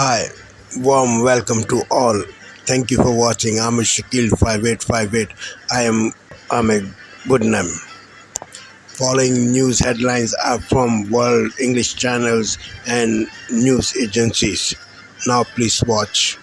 Hi, warm welcome to all. Thank you for watching. I'm Shakil 5858. I am Ahmed Budnam. Following news headlines are from world English channels and news agencies. Now please watch.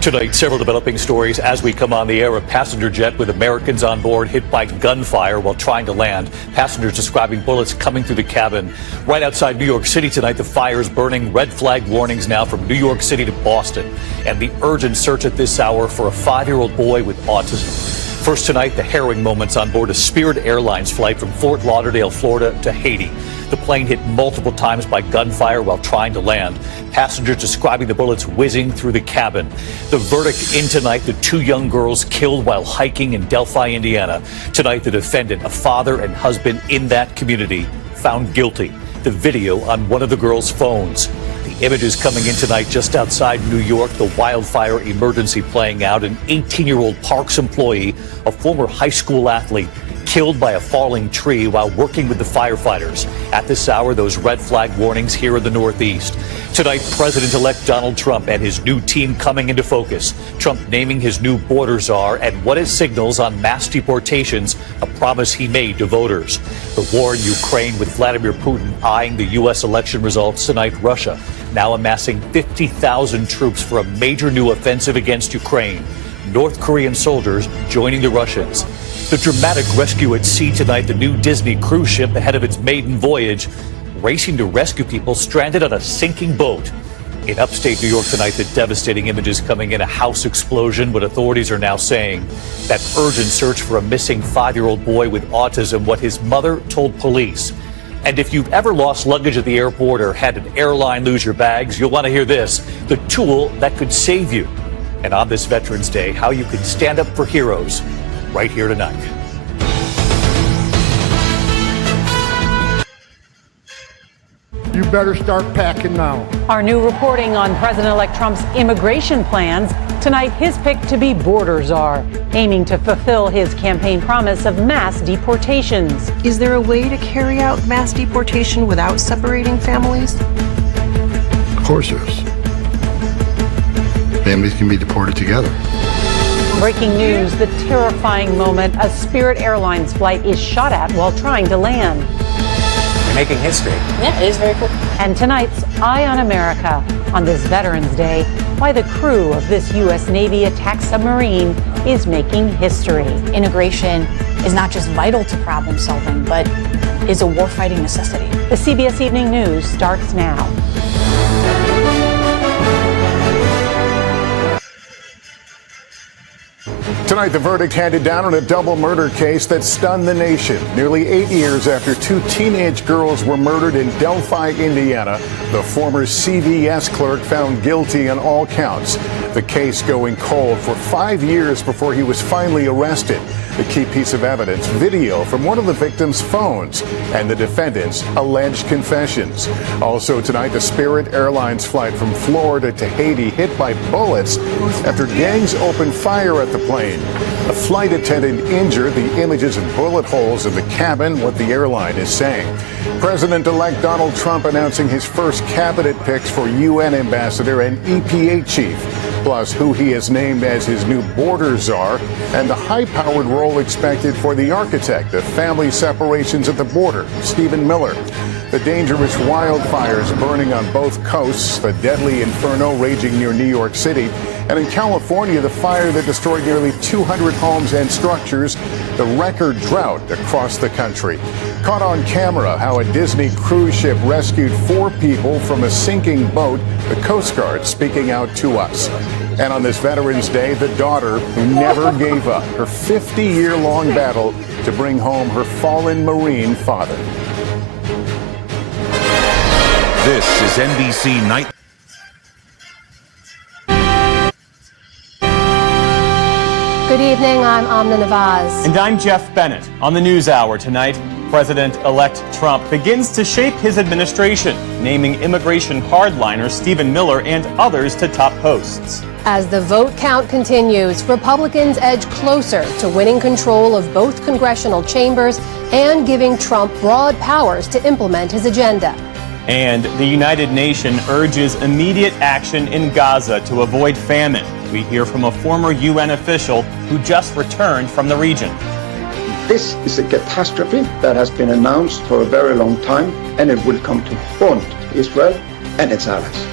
Tonight, several developing stories as we come on the air. A passenger jet with Americans on board hit by gunfire while trying to land. Passengers describing bullets coming through the cabin. Right outside New York City tonight, the fire is burning. Red flag warnings now from New York City to Boston. And the urgent search at this hour for a 5-year-old boy with autism. First tonight, the harrowing moments on board a Spirit Airlines flight from Fort Lauderdale, Florida to Haiti. The plane hit multiple times by gunfire while trying to land. Passengers describing the bullets whizzing through the cabin. The verdict in tonight, the 2 young girls killed while hiking in Delphi, Indiana. Tonight, the defendant, a father and husband in that community, found guilty. The video on one of the girls' phones. The images coming in tonight just outside New York, the wildfire emergency playing out. An 18-year-old Parks employee, a former high school athlete, killed by a falling tree while working with the firefighters. At this hour, those red flag warnings here in the Northeast. Tonight, President-elect Donald Trump and his new team coming into focus. Trump naming his new border czar and what it signals on mass deportations, a promise he made to voters. The war in Ukraine with Vladimir Putin eyeing the U.S. election results. Tonight, Russia now amassing 50,000 troops for a major new offensive against Ukraine. North Korean soldiers joining the Russians. The dramatic rescue at sea tonight, the new Disney cruise ship ahead of its maiden voyage, racing to rescue people stranded on a sinking boat. In upstate New York tonight, the devastating images coming in, a house explosion, but authorities are now saying that urgent search for a missing 5-year-old boy with autism, what his mother told police. And if you've ever lost luggage at the airport or had an airline lose your bags, you'll want to hear this, the tool that could save you. And on this Veterans Day, how you can stand up for heroes right here tonight. You better start packing now. Our new reporting on President-elect Trump's immigration plans. Tonight, his pick to be border czar, aiming to fulfill his campaign promise of mass deportations. Is there a way to carry out mass deportation without separating families? Of course there is. Families can be deported together. Breaking news, the terrifying moment a Spirit Airlines flight is shot at while trying to land. You're making history. Yeah, it is very cool. And tonight's Eye on America on this Veterans Day, why the crew of this U.S. Navy attack submarine is making history. Integration is not just vital to problem solving, but is a warfighting necessity. The CBS Evening News starts now. Tonight, the verdict handed down on a double murder case that stunned the nation. Nearly 8 years after 2 teenage girls were murdered in Delphi, Indiana, the former CVS clerk found guilty on all counts. The case going cold for 5 years before he was finally arrested. The key piece of evidence, video from one of the victims' phones and the defendant's alleged confessions. Also tonight, the Spirit Airlines flight from Florida to Haiti hit by bullets after gangs opened fire at the plane. A flight attendant injured, the images of bullet holes in the cabin, what the airline is saying. President-elect Donald Trump announcing his first cabinet picks for UN ambassador and EPA chief, plus who he has named as his new border czar, and the high-powered role expected for the architect of family separations at the border, Stephen Miller. The dangerous wildfires burning on both coasts, the deadly inferno raging near New York City, and in California, the fire that destroyed nearly 200 homes and structures, the record drought across the country. Caught on camera how a Disney cruise ship rescued 4 people from a sinking boat, the Coast Guard speaking out to us. And on this Veterans Day, the daughter who never gave up her 50-year-long battle to bring home her fallen Marine father. This is NBC Night. Good evening, I'm Amna Nawaz. And I'm Jeff Bennett. On the NewsHour tonight, President-elect Trump begins to shape his administration, naming immigration hardliner Stephen Miller and others to top posts. As the vote count continues, Republicans edge closer to winning control of both congressional chambers and giving Trump broad powers to implement his agenda. And the United Nations urges immediate action in Gaza to avoid famine. We hear from a former UN official who just returned from the region. This is a catastrophe that has been announced for a very long time, and it will come to haunt Israel and its allies.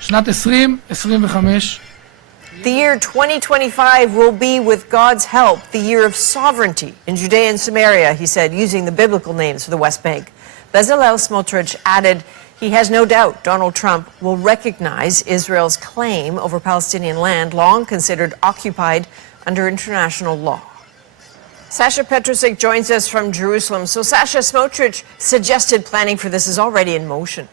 שנת 2025 The year 2025 will be, with God's help, the year of sovereignty in Judea and Samaria, he said, using the biblical names for the West Bank. Bezalel Smotrich added he has no doubt Donald Trump will recognize Israel's claim over Palestinian land long considered occupied under international law. Sasha Petrusik joins us from Jerusalem. So, Sasha, Smotrich suggested planning for this is already in motion.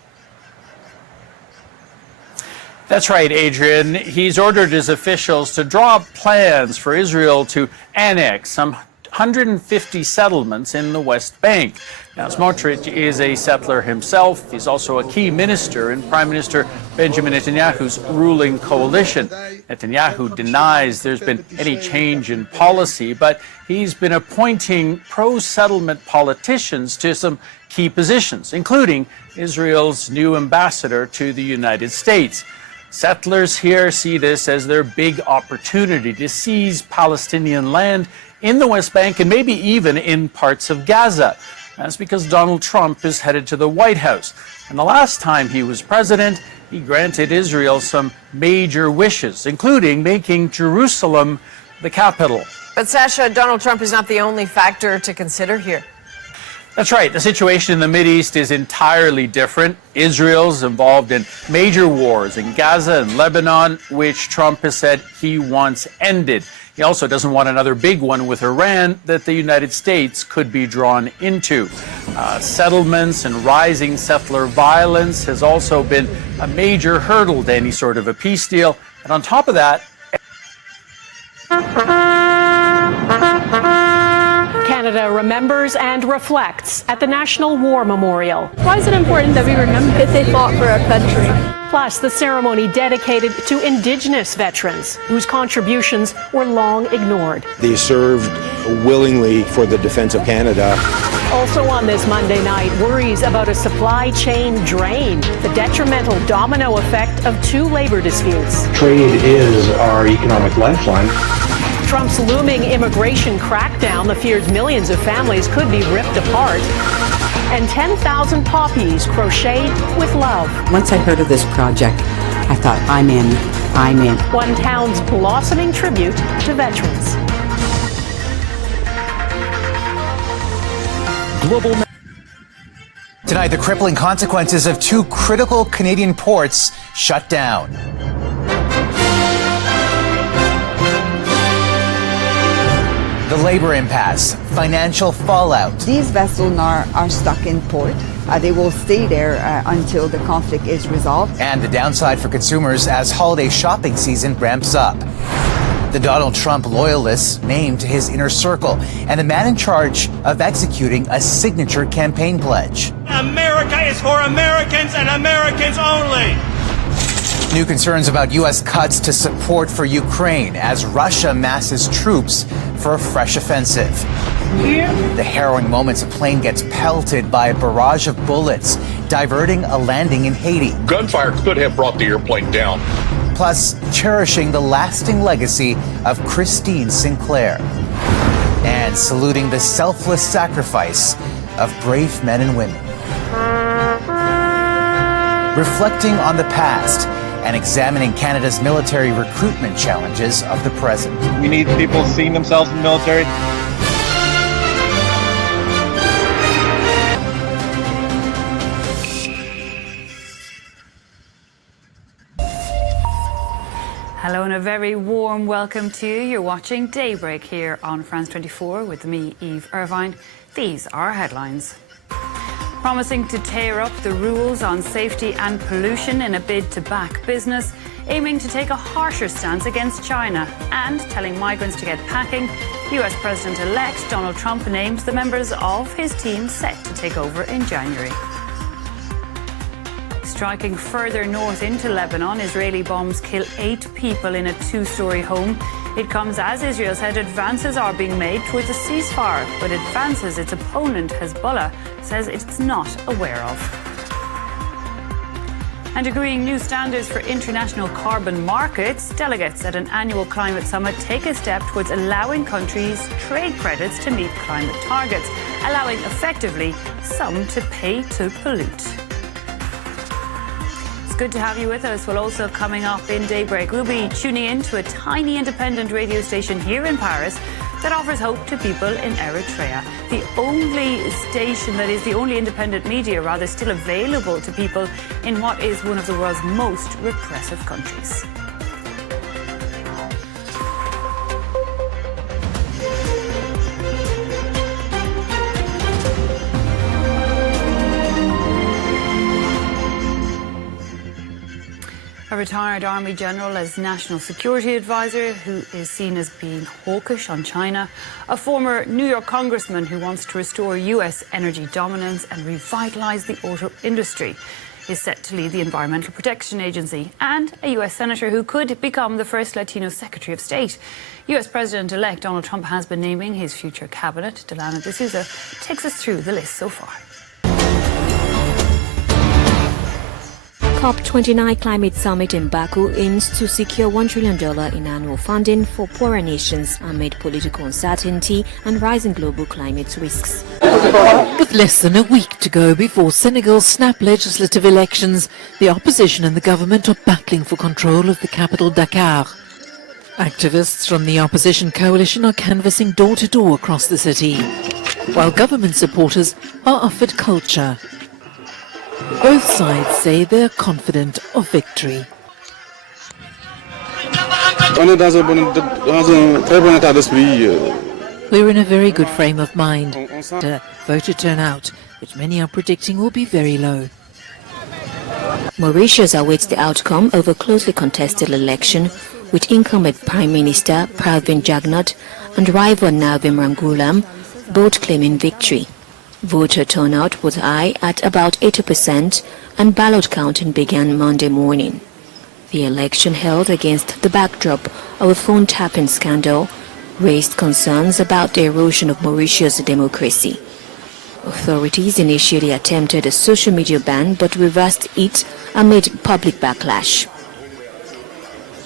That's right, Adrian. He's ordered his officials to draw up plans for Israel to annex some 150 settlements in the West Bank. Now, Smotrich is a settler himself. He's also a key minister in Prime Minister Benjamin Netanyahu's ruling coalition. Netanyahu denies there's been any change in policy, but he's been appointing pro-settlement politicians to some key positions, including Israel's new ambassador to the United States. Settlers here see this as their big opportunity to seize Palestinian land in the West Bank and maybe even in parts of Gaza. That's because Donald Trump is headed to the White House. And the last time he was president, he granted Israel some major wishes, including making Jerusalem the capital. But, Sasha, Donald Trump is not the only factor to consider here. That's right. The situation in the Mideast is entirely different. Israel's involved in major wars in Gaza and Lebanon, which Trump has said he wants ended. He also doesn't want another big one with Iran that the United States could be drawn into. Settlements and rising settler violence has also been a major hurdle to any sort of a peace deal. And on top of that, Canada remembers and reflects at the National War Memorial. Why is it important that we remember? Because they fought for our country. Plus, the ceremony dedicated to Indigenous veterans whose contributions were long ignored. They served willingly for the defense of Canada. Also on this Monday night, worries about a supply chain drain, the detrimental domino effect of two labor disputes. Trade is our economic lifeline. Trump's looming immigration crackdown, the fears millions of families could be ripped apart. And 10,000 poppies crocheted with love. Once I heard of this project, I thought, I'm in. One town's blossoming tribute to veterans. Global. Tonight, the crippling consequences of two critical Canadian ports shut down. The labor impasse, financial fallout. These vessels now are stuck in port. They will stay there until the conflict is resolved. And the downside for consumers as holiday shopping season ramps up. The Donald Trump loyalists named to his inner circle, and the man in charge of executing a signature campaign pledge. America is for Americans and Americans only. New concerns about U.S. cuts to support for Ukraine as Russia masses troops for a fresh offensive. The harrowing moments a plane gets pelted by a barrage of bullets, diverting a landing in Haiti. Gunfire could have brought the airplane down. Plus, cherishing the lasting legacy of Christine Sinclair. And saluting the selfless sacrifice of brave men and women. Reflecting on the past and examining Canada's military recruitment challenges of the present. We need people seeing themselves in the military. Hello and a very warm welcome to you. You're watching Daybreak here on France 24 with me, Eve Irvine. These are our headlines. promising to tear up the rules on safety and pollution in a bid to back business, aiming to take a harsher stance against China, and telling migrants to get packing. US President-elect Donald Trump names the members of his team set to take over in January. Striking further north into Lebanon, Israeli bombs kill 8 people in a 2-story home. It comes as Israel said advances are being made towards a ceasefire, but advances its opponent, Hezbollah, says it's not aware of. And agreeing new standards for international carbon markets, delegates at an annual climate summit take a step towards allowing countries trade credits to meet climate targets, allowing effectively some to pay to pollute. Good to have you with us. Well, also coming up in Daybreak, we'll be tuning in to a tiny independent radio station here in Paris that offers hope to people in Eritrea. The only station that is the only independent media, rather, still available to people in what is one of the world's most repressive countries. A retired Army general as National Security Advisor who is seen as being hawkish on China. A former New York congressman who wants to restore US energy dominance and revitalize the auto industry is set to lead the Environmental Protection Agency. And a US senator who could become the first Latino Secretary of State. US President-elect Donald Trump has been naming his future cabinet. Delana D'Souza takes us through the list so far. COP29 Climate Summit in Baku aims to secure $1 trillion in annual funding for poorer nations amid political uncertainty and rising global climate risks. With less than a week to go before Senegal's snap legislative elections, the opposition and the government are battling for control of the capital, Dakar. Activists from the opposition coalition are canvassing door-to-door across the city, while government supporters are offered culture. Both sides say they're confident of victory. We're in a very good frame of mind. Voter turnout, which many are predicting will be very low. Mauritius awaits the outcome of a closely contested election, with incumbent Prime Minister Pravin Jagnat and rival Navim Ramgoolam both claiming victory. Voter turnout was high at about 80%, and ballot counting began Monday morning. The election, held against the backdrop of a phone tapping scandal, raised concerns about the erosion of Mauritius' democracy. Authorities initially attempted a social media ban but reversed it amid public backlash.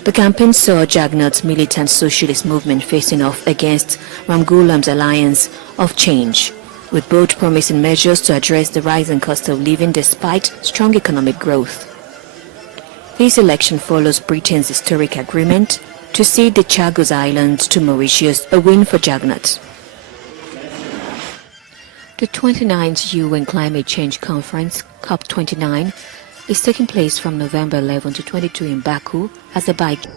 The campaign saw Jagnat's militant socialist movement facing off against Ramgoolam's alliance of change, with both promising measures to address the rising cost of living despite strong economic growth. This election follows Britain's historic agreement to cede the Chagos Islands to Mauritius, a win for Jagnat. The 29th UN Climate Change Conference, COP29, is taking place from November 11 to 22 in Baku, Azerbaijan.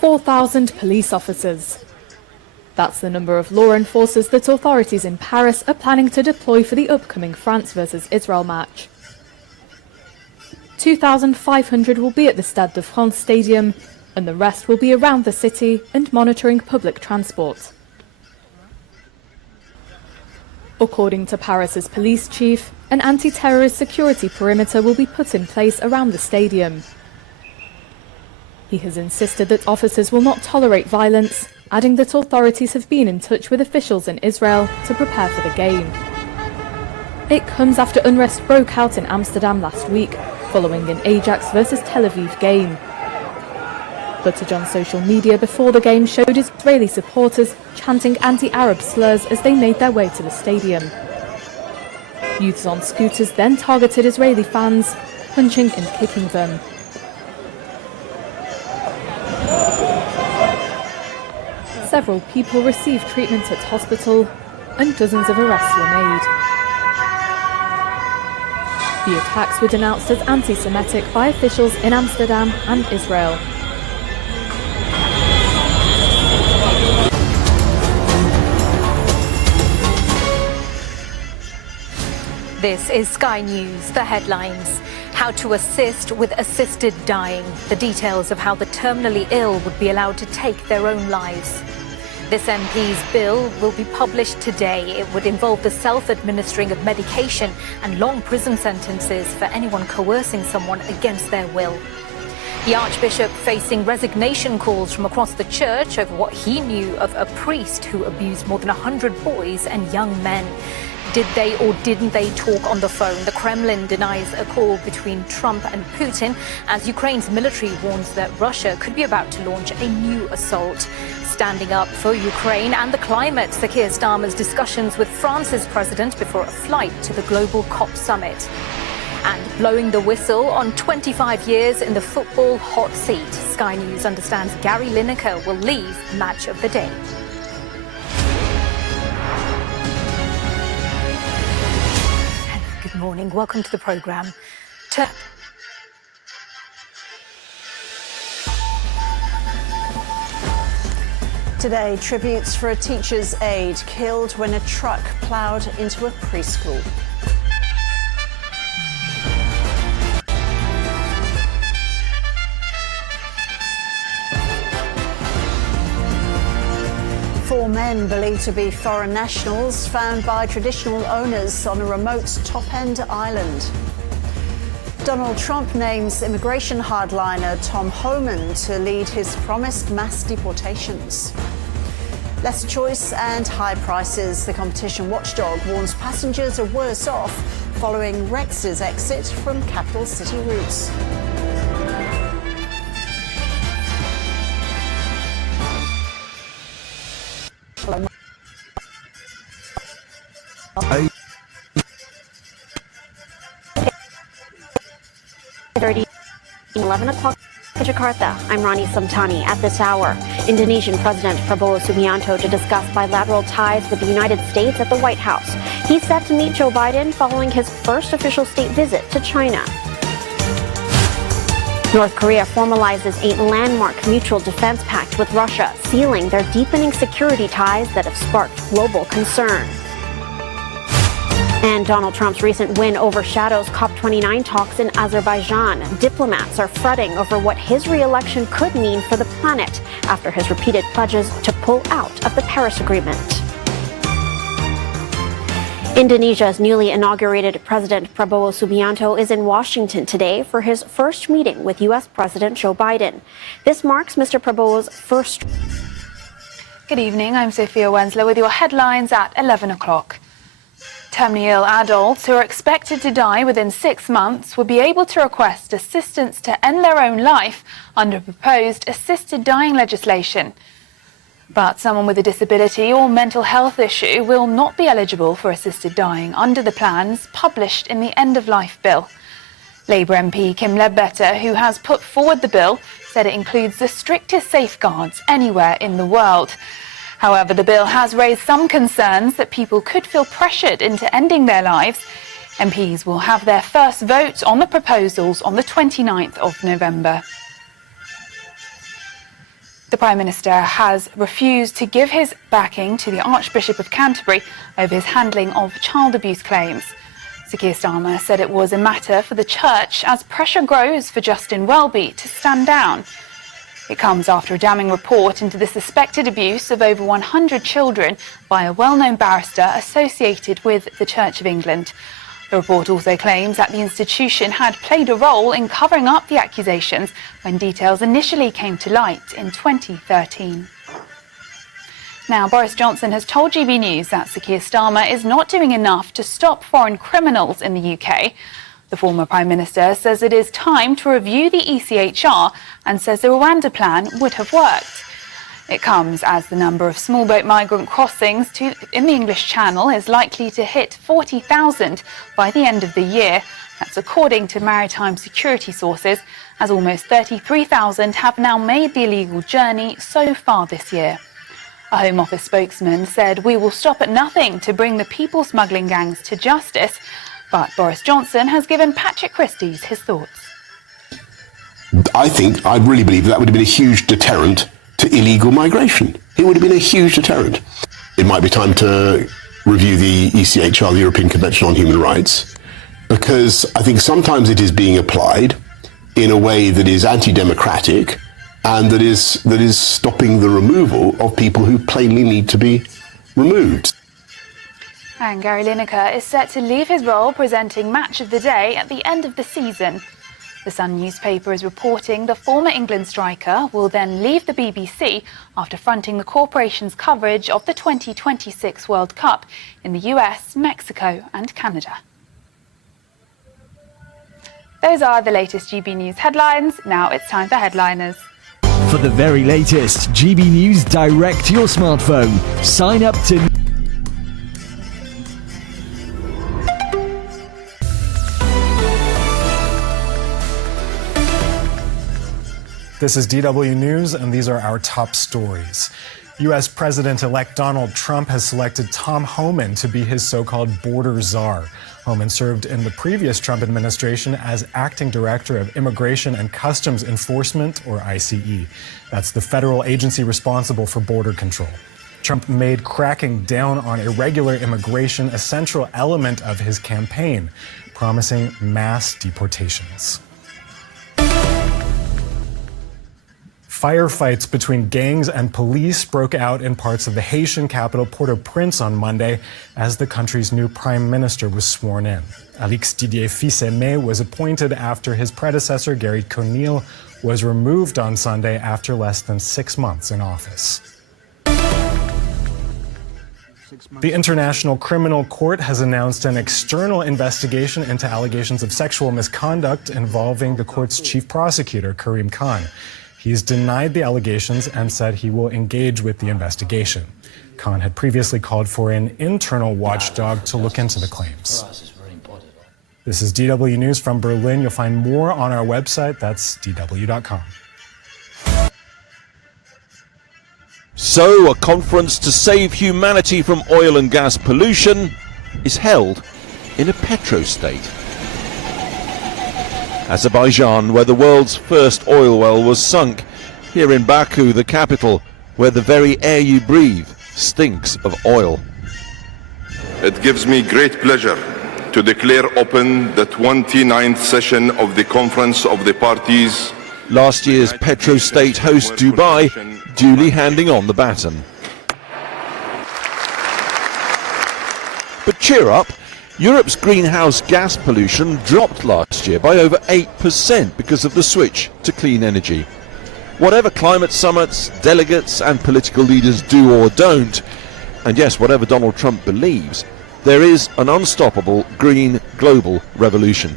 4,000 police officers. That's the number of law enforcers that authorities in Paris are planning to deploy for the upcoming France versus Israel match. 2,500 will be at the Stade de France stadium, and the rest will be around the city and monitoring public transport. According to Paris's police chief, an anti-terrorist security perimeter will be put in place around the stadium. He has insisted that officers will not tolerate violence, adding that authorities have been in touch with officials in Israel to prepare for the game. It comes after unrest broke out in Amsterdam last week, following an Ajax versus Tel Aviv game. Footage on social media before the game showed Israeli supporters chanting anti-Arab slurs as they made their way to the stadium. Youths on scooters then targeted Israeli fans, punching and kicking them. Several people received treatment at hospital, and dozens of arrests were made. The attacks were denounced as anti-Semitic by officials in Amsterdam and Israel. This is Sky News, the headlines. How to assist with assisted dying. The details of how the terminally ill would be allowed to take their own lives. This MP's bill will be published today. It would involve the self-administering of medication and long prison sentences for anyone coercing someone against their will. The Archbishop facing resignation calls from across the church over what he knew of a priest who abused more than 100 boys and young men. Did they or didn't they talk on the phone? The Kremlin denies a call between Trump and Putin as Ukraine's military warns that Russia could be about to launch a new assault. Standing up for Ukraine and the climate, Sir Keir Starmer's discussions with France's president before a flight to the global COP summit. And blowing the whistle on 25 years in the football hot seat. Sky News understands Gary Lineker will leave Match of the Day. Good morning. Welcome to the programme. Today, tributes for a teacher's aide killed when a truck ploughed into a preschool. Four men believed to be foreign nationals found by traditional owners on a remote top-end island. Donald Trump names immigration hardliner Tom Homan to lead his promised mass deportations. Less choice and high prices. The competition watchdog warns passengers are worse off following Rex's exit from capital city routes. Hey. 11 o'clock in Jakarta. I'm Rani Samtani. At this hour, Indonesian President Prabowo Subianto to discuss bilateral ties with the United States at the White House. He's set to meet Joe Biden following his first official state visit to China. North Korea formalizes a landmark mutual defense pact with Russia, sealing their deepening security ties that have sparked global concern. And Donald Trump's recent win overshadows COP29 talks in Azerbaijan. Diplomats are fretting over what his re-election could mean for the planet after his repeated pledges to pull out of the Paris Agreement. Indonesia's newly inaugurated President Prabowo Subianto is in Washington today for his first meeting with U.S. President Joe Biden. This marks Mr. Prabowo's first. Good evening, I'm Sophia Wensler with your headlines at 11 o'clock. Terminally ill adults who are expected to die within 6 months will be able to request assistance to end their own life under proposed assisted dying legislation. But someone with a disability or mental health issue will not be eligible for assisted dying under the plans published in the End of Life Bill. Labour MP Kim Ledbetter, who has put forward the bill, said it includes the strictest safeguards anywhere in the world. However, the bill has raised some concerns that people could feel pressured into ending their lives. MPs will have their first vote on the proposals on the 29th of November. The Prime Minister has refused to give his backing to the Archbishop of Canterbury over his handling of child abuse claims. Sir Keir Starmer said it was a matter for the Church as pressure grows for Justin Welby to stand down. It comes after a damning report into the suspected abuse of over 100 children by a well-known barrister associated with the Church of England. The report also claims that the institution had played a role in covering up the accusations when details initially came to light in 2013. Now, Boris Johnson has told GB News that Sir Keir Starmer is not doing enough to stop foreign criminals in the UK. The former Prime Minister says it is time to review the ECHR and says the Rwanda plan would have worked. It comes as the number of small boat migrant crossings in the English Channel is likely to hit 40,000 by the end of the year. That's according to maritime security sources, as almost 33,000 have now made the illegal journey so far this year. A Home Office spokesman said, "We will stop at nothing to bring the people smuggling gangs to justice." But Boris Johnson has given Patrick Christys his thoughts. I really believe that would have been a huge deterrent to illegal migration. It would have been a huge deterrent. It might be time to review the ECHR, the European Convention on Human Rights. because I think sometimes it is being applied in a way that is anti-democratic and that is stopping the removal of people who plainly need to be removed. And Gary Lineker is set to leave his role presenting Match of the Day at the end of the season. The Sun newspaper is reporting the former England striker will then leave the BBC after fronting the corporation's coverage of the 2026 World Cup in the US, Mexico and Canada. Those are the latest GB News headlines. Now it's time for Headliners. For the very latest GB News direct to your smartphone, sign up to... This is DW News, and these are our top stories. U.S. President-elect Donald Trump has selected Tom Homan to be his so-called border czar. Homan served in the previous Trump administration as acting director of Immigration and Customs Enforcement, or ICE. That's the federal agency responsible for border control. Trump made cracking down on irregular immigration a central element of his campaign, promising mass deportations. Firefights between gangs and police broke out in parts of the Haitian capital Port-au-Prince on Monday as the country's new prime minister was sworn in. Alix Didier Fils-Aimé was appointed after his predecessor, Gary Conille, was removed on Sunday after less than 6 months in office. The International Criminal Court has announced an external investigation into allegations of sexual misconduct involving the court's chief prosecutor, Karim Khan. He's denied the allegations and said he will engage with the investigation. Khan had previously called for an internal watchdog to look into the claims. This is DW News from Berlin. You'll find more on our website. That's dw.com. So, a conference to save humanity from oil and gas pollution is held in a petrostate. Azerbaijan, where the world's first oil well was sunk. Here in Baku, the capital, where the very air you breathe stinks of oil. It gives me great pleasure to declare open the 29th session of the Conference of the Parties. Last year's petrostate host Dubai duly handing on the baton. But cheer up. Europe's greenhouse gas pollution dropped last year by over 8% because of the switch to clean energy. Whatever climate summits, delegates and political leaders do or don't, and yes, whatever Donald Trump believes, there is an unstoppable green global revolution.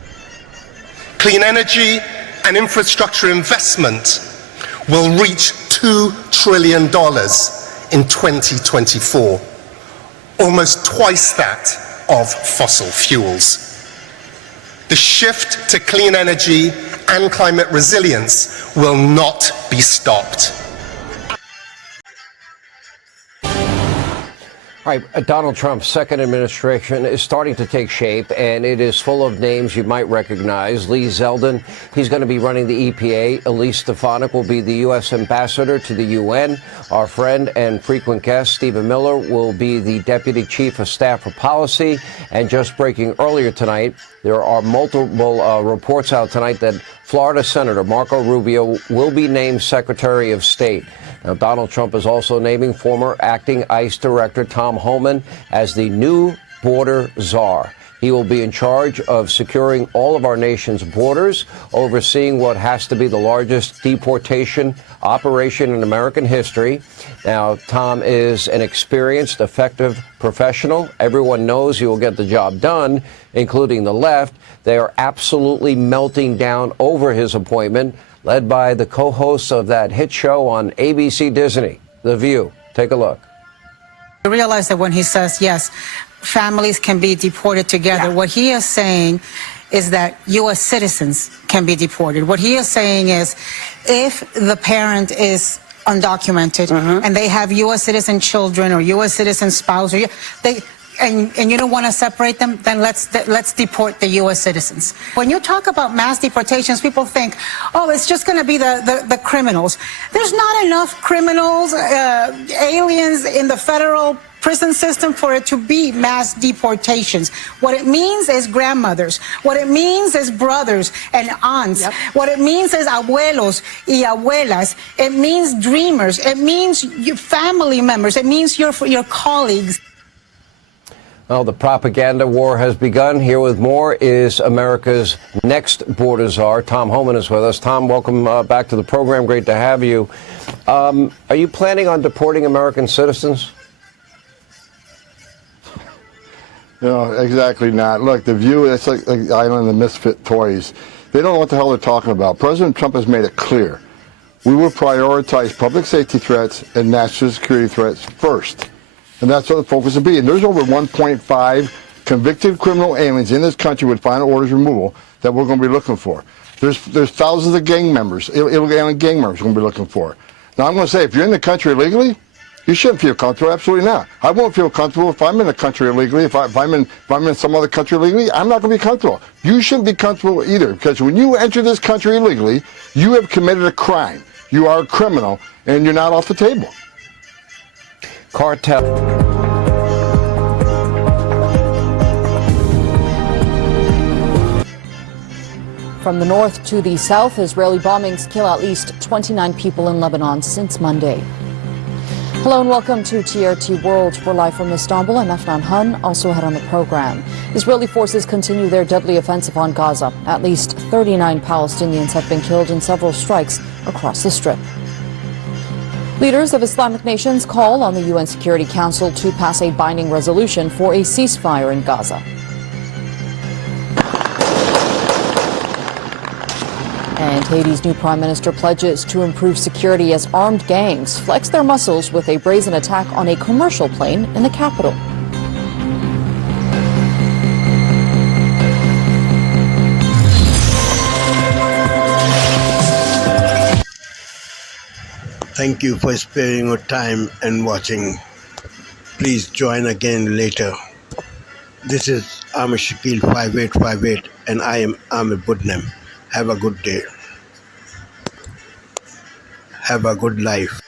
Clean energy and infrastructure investment will reach $2 trillion in 2024, almost twice that of fossil fuels. The shift to clean energy and climate resilience will not be stopped. All right, Donald Trump's second administration is starting to take shape, and it is full of names you might recognize. Lee Zeldin, he's going to be running the EPA. Elise Stefanik will be the U.S. ambassador to the UN. Our friend and frequent guest, Stephen Miller, will be the deputy chief of staff for policy. And just breaking earlier tonight, there are multiple reports out tonight that Florida Senator Marco Rubio will be named Secretary of State. Now, Donald Trump is also naming former acting ICE Director Tom Homan as the new border czar. He will be in charge of securing all of our nation's borders, overseeing what has to be the largest deportation operation in American history. Now, Tom is an experienced, effective professional. Everyone knows he will get the job done, including the left. They are absolutely melting down over his appointment, led by the co-hosts of that hit show on ABC Disney, The View. Take a look. I realize that when he says, yes, families can be deported together, what he is saying is that U.S. citizens can be deported. What he is saying is if the parent is undocumented and they have U.S. citizen children or U.S. citizen spouse, and you don't want to separate them, then let's deport the U.S. citizens. When you talk about mass deportations, people think, oh, it's just going to be the criminals. There's not enough criminals, aliens in the federal prison system for it to be mass deportations. What it means is grandmothers. What it means is brothers and aunts. Yep. What it means is abuelos y abuelas. It means dreamers. It means your family members. It means your colleagues. Well, the propaganda war has begun. Here with more is America's next border czar. Tom Homan is with us. Tom, welcome back to the program. Great to have you. Are you planning on deporting American citizens? No, exactly not. Look, the view, it's like the island of misfit toys. They don't know what the hell they're talking about. President Trump has made it clear. We will prioritize public safety threats and national security threats first. And that's what the focus will be. And there's over 1.5 convicted criminal aliens in this country with final orders removal that we're going to be looking for. There's thousands of gang members, illegal alien gang members we're going to be looking for. Now, I'm going to say, if you're in the country illegally, you shouldn't feel comfortable. Absolutely not. I won't feel comfortable if I'm in the country illegally. If I'm in some other country illegally, I'm not going to be comfortable. You shouldn't be comfortable either, because when you enter this country illegally, you have committed a crime. You are a criminal, and you're not off the table. Cartel. From the north to the south, Israeli bombings kill at least 29 people in Lebanon since Monday. Hello and welcome to TRT World. We're live from Istanbul. I'm Afnan Han, also ahead on the program. Israeli forces continue their deadly offensive on Gaza. At least 39 Palestinians have been killed in several strikes across the Strip. Leaders of Islamic nations call on the UN Security Council to pass a binding resolution for a ceasefire in Gaza. And Haiti's new prime minister pledges to improve security as armed gangs flex their muscles with a brazen attack on a commercial plane in the capital. Thank you for sparing your time and watching. Please join again later. This is Ahmed Shakil 5858 and I am Ahmed Budnem. Have a good day. Have a good life.